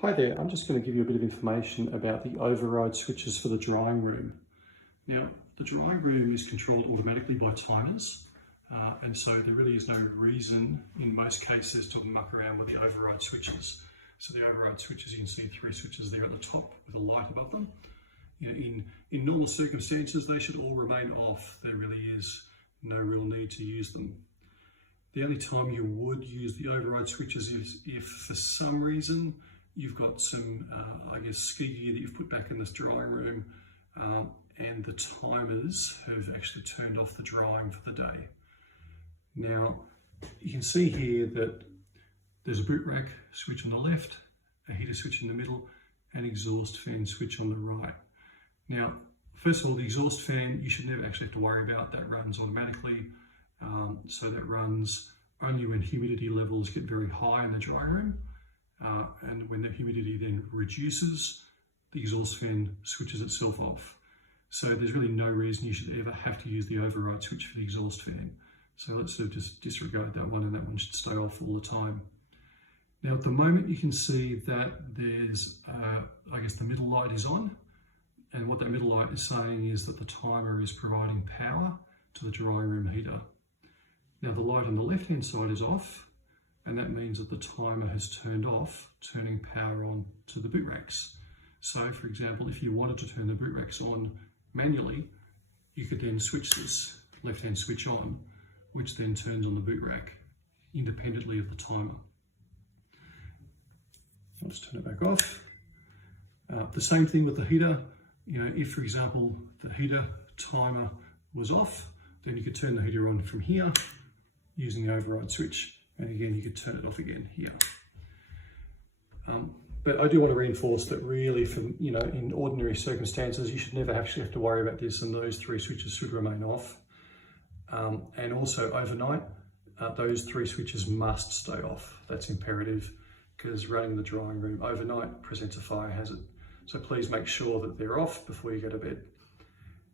Hi there, I'm just going to give you a bit of information about the override switches for the drying room. Now, the drying room is controlled automatically by timers, and so there really is no reason in most cases to muck around with the override switches. So the override switches, you can see three switches there at the top with a light above them. You know, in normal circumstances, they should all remain off. There really is no real need to use them. The only time you would use the override switches is if for some reason you've got some, ski gear that you've put back in this drying room and the timers have actually turned off the drying for the day. Now, you can see here that there's a boot rack switch on the left, a heater switch in the middle, and exhaust fan switch on the right. Now, first of all, the exhaust fan, you should never actually have to worry about. That runs automatically. So that runs only when humidity levels get very high in the drying room. And when the humidity then reduces, the exhaust fan switches itself off. So there's really no reason you should ever have to use the override switch for the exhaust fan. So let's sort of just disregard that one, and that one should stay off all the time. Now at the moment you can see that there's, the middle light is on. And what that middle light is saying is that the timer is providing power to the drying room heater. Now the light on the left-hand side is off, and that means that the timer has turned off, turning power on to the boot racks. So for example, if you wanted to turn the boot racks on manually, you could then switch this left-hand switch on, which then turns on the boot rack independently of the timer. I'll just turn it back off. The same thing with the heater. You know, if for example, the heater timer was off, then you could turn the heater on from here using the override switch. And again, you could turn it off again here. But I do want to reinforce that really in ordinary circumstances, you should never actually have to worry about this, and those three switches should remain off. And also overnight, those three switches must stay off. That's imperative, because running the drying room overnight presents a fire hazard. So please make sure that they're off before you go to bed.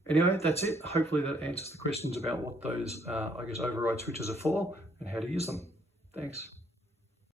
Anyway, that's it. Hopefully that answers the questions about what those, override switches are for and how to use them. Thanks.